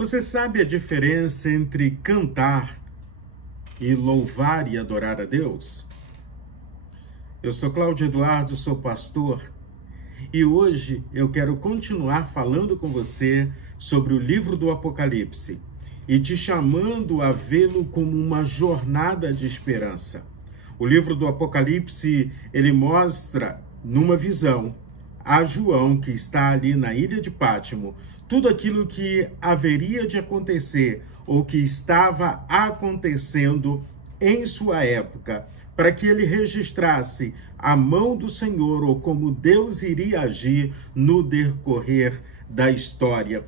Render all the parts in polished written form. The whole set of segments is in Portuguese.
Você sabe a diferença entre cantar e louvar e adorar a Deus? Eu sou Cláudio Eduardo, sou pastor, e hoje eu quero continuar falando com você sobre o livro do Apocalipse e te chamando a vê-lo como uma jornada de esperança. O livro do Apocalipse, ele mostra numa visão a João, que está ali na ilha de Pátimo, tudo aquilo que haveria de acontecer ou que estava acontecendo em sua época, para que ele registrasse a mão do Senhor ou como Deus iria agir no decorrer da história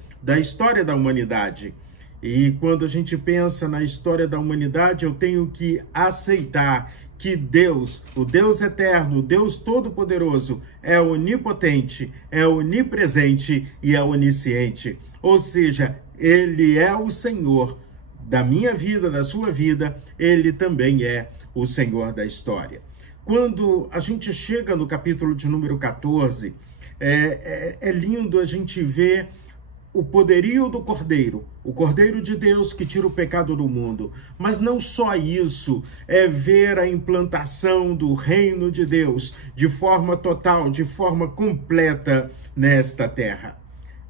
da humanidade. E quando a gente pensa na história da humanidade, eu tenho que aceitar que Deus, o Deus eterno, o Deus todo-poderoso, é onipotente, é onipresente e é onisciente. Ou seja, Ele é o Senhor da minha vida, da sua vida, Ele também é o Senhor da história. Quando a gente chega no capítulo de número 14, é lindo a gente ver o poderio do Cordeiro, o Cordeiro de Deus que tira o pecado do mundo. Mas não só isso, é ver a implantação do reino de Deus de forma total, de forma completa nesta terra.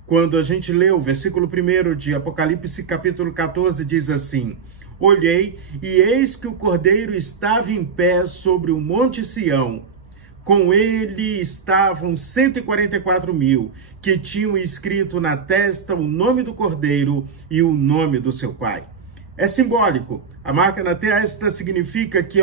Quando a gente lê o versículo 1 de Apocalipse capítulo 14, diz assim: Olhei, e eis que o Cordeiro estava em pé sobre o monte Sião. Com ele estavam 144.000, que tinham escrito na testa o nome do Cordeiro e o nome do seu pai. É simbólico. A marca na testa significa que,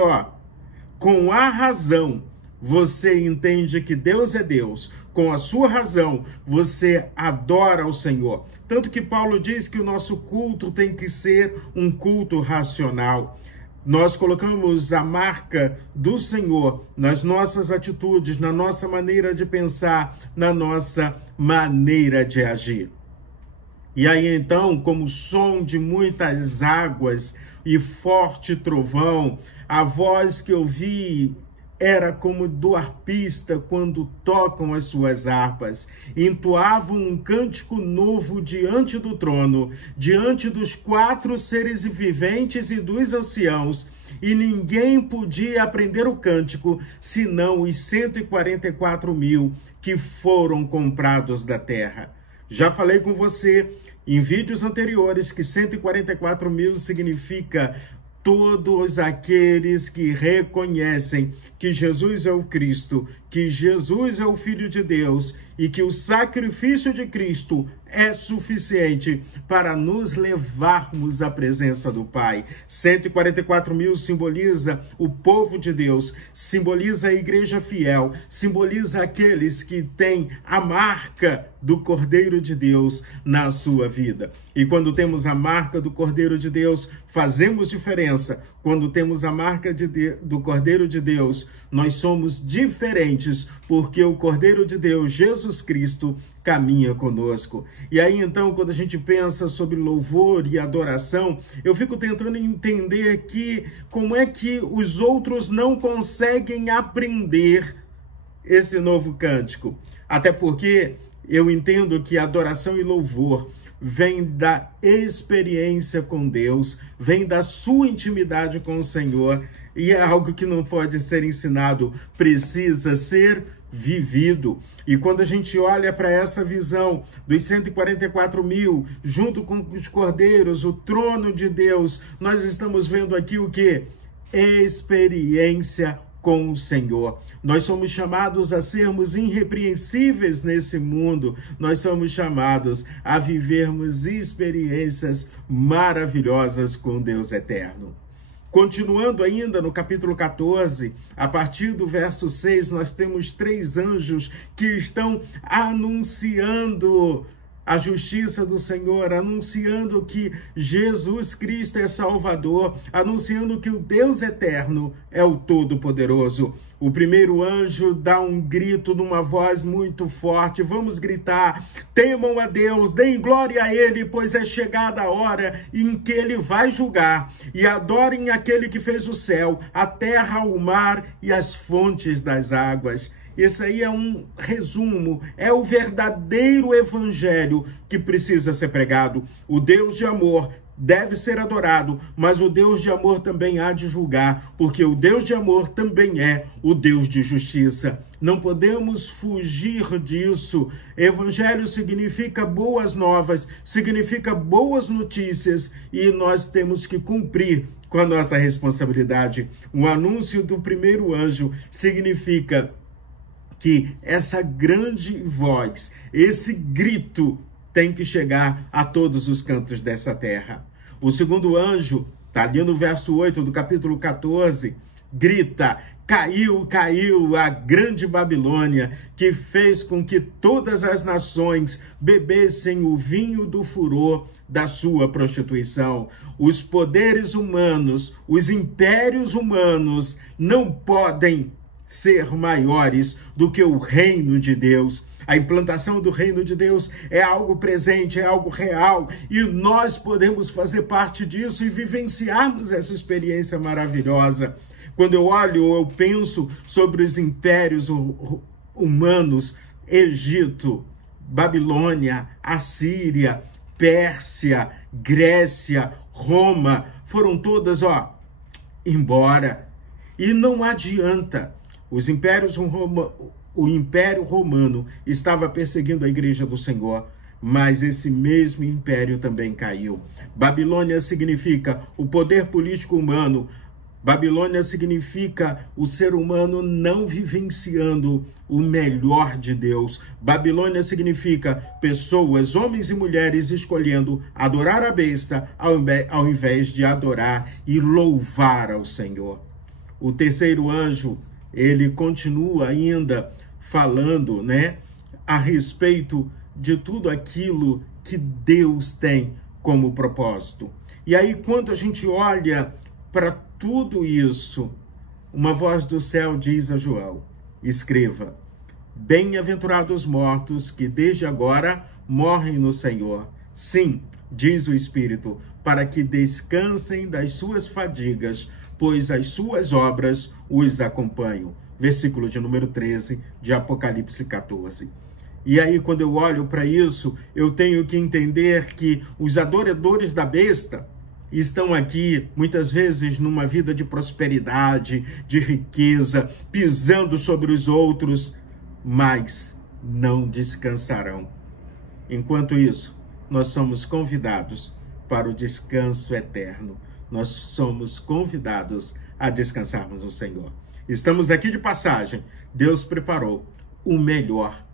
com a razão, você entende que Deus é Deus. Com a sua razão, você adora ao Senhor. Tanto que Paulo diz que o nosso culto tem que ser um culto racional. Nós colocamos a marca do Senhor nas nossas atitudes, na nossa maneira de pensar, na nossa maneira de agir. E aí então, como som de muitas águas e forte trovão, a voz que eu ouvi era como do arpista quando tocam as suas harpas. Entoavam um cântico novo diante do trono, diante dos 4 seres viventes e dos anciãos, e ninguém podia aprender o cântico, senão os 144.000 que foram comprados da terra. Já falei com você em vídeos anteriores que 144.000 significa todos aqueles que reconhecem que Jesus é o Cristo, que Jesus é o Filho de Deus e que o sacrifício de Cristo é suficiente para nos levarmos à presença do Pai. 144.000 simboliza o povo de Deus, simboliza a igreja fiel, simboliza aqueles que têm a marca do Cordeiro de Deus na sua vida. E quando temos a marca do Cordeiro de Deus, fazemos diferença. Quando temos a marca do Cordeiro de Deus, nós somos diferentes, porque o Cordeiro de Deus, Jesus Cristo, caminha conosco. E aí, então, quando a gente pensa sobre louvor e adoração, eu fico tentando entender aqui como é que os outros não conseguem aprender esse novo cântico. Até porque eu entendo que adoração e louvor vem da experiência com Deus, vem da sua intimidade com o Senhor, e é algo que não pode ser ensinado, precisa ser vivido. E quando a gente olha para essa visão dos 144.000, junto com os cordeiros, o trono de Deus, nós estamos vendo aqui o quê? Experiência com o Senhor. Nós somos chamados a sermos irrepreensíveis nesse mundo. Nós somos chamados a vivermos experiências maravilhosas com Deus eterno. Continuando ainda no capítulo 14, a partir do verso 6, nós temos 3 anjos que estão anunciando a justiça do Senhor, anunciando que Jesus Cristo é Salvador, anunciando que o Deus eterno é o Todo-Poderoso. O primeiro anjo dá um grito numa voz muito forte. Vamos gritar: temam a Deus, deem glória a Ele, pois é chegada a hora em que Ele vai julgar. E adorem aquele que fez o céu, a terra, o mar e as fontes das águas. Esse aí é um resumo, é o verdadeiro evangelho que precisa ser pregado. O Deus de amor deve ser adorado, mas o Deus de amor também há de julgar, porque o Deus de amor também é o Deus de justiça. Não podemos fugir disso. Evangelho significa boas novas, significa boas notícias, e nós temos que cumprir com a nossa responsabilidade. O anúncio do primeiro anjo significa que essa grande voz, esse grito, tem que chegar a todos os cantos dessa terra. O segundo anjo, está ali no verso 8 do capítulo 14, grita: caiu, caiu a grande Babilônia, que fez com que todas as nações bebessem o vinho do furor da sua prostituição. Os poderes humanos, os impérios humanos não podem ser maiores do que o reino de Deus. A implantação do reino de Deus é algo presente, é algo real, e nós podemos fazer parte disso e vivenciarmos essa experiência maravilhosa. Quando eu olho, eu penso sobre os impérios humanos: Egito, Babilônia, Assíria, Pérsia, Grécia, Roma, foram todas, embora. E não adianta. O Império Romano estava perseguindo a Igreja do Senhor, mas esse mesmo império também caiu. Babilônia significa o poder político humano. Babilônia significa o ser humano não vivenciando o melhor de Deus. Babilônia significa pessoas, homens e mulheres, escolhendo adorar a besta ao invés de adorar e louvar ao Senhor. O terceiro anjo, ele continua ainda falando, a respeito de tudo aquilo que Deus tem como propósito. E aí, quando a gente olha para tudo isso, uma voz do céu diz a João: escreva: bem-aventurados os mortos que desde agora morrem no Senhor. Sim, diz o Espírito, para que descansem das suas fadigas, pois as suas obras os acompanham. Versículo de número 13 de Apocalipse 14. E aí, quando eu olho para isso, eu tenho que entender que os adoradores da besta estão aqui, muitas vezes, numa vida de prosperidade, de riqueza, pisando sobre os outros, mas não descansarão. Enquanto isso, nós somos convidados para o descanso eterno. Nós somos convidados a descansarmos no Senhor. Estamos aqui de passagem. Deus preparou o melhor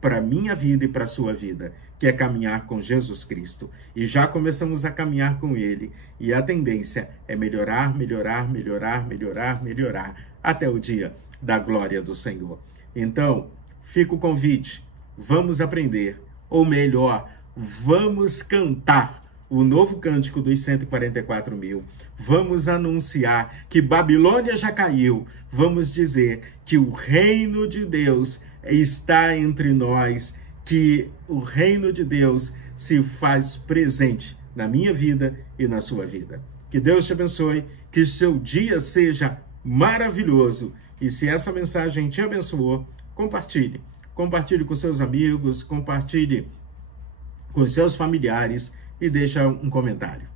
para a minha vida e para a sua vida, que é caminhar com Jesus Cristo. E já começamos a caminhar com Ele. E a tendência é melhorar, melhorar, melhorar, melhorar, melhorar, até o dia da glória do Senhor. Então, fica o convite. Vamos aprender, ou melhor, vamos cantar o novo cântico dos 144 mil. Vamos anunciar que Babilônia já caiu. Vamos dizer que o reino de Deus está entre nós, que o reino de Deus se faz presente na minha vida e na sua vida. Que Deus te abençoe, que seu dia seja maravilhoso. E se essa mensagem te abençoou, compartilhe. Compartilhe com seus amigos, compartilhe com seus familiares e deixa um comentário.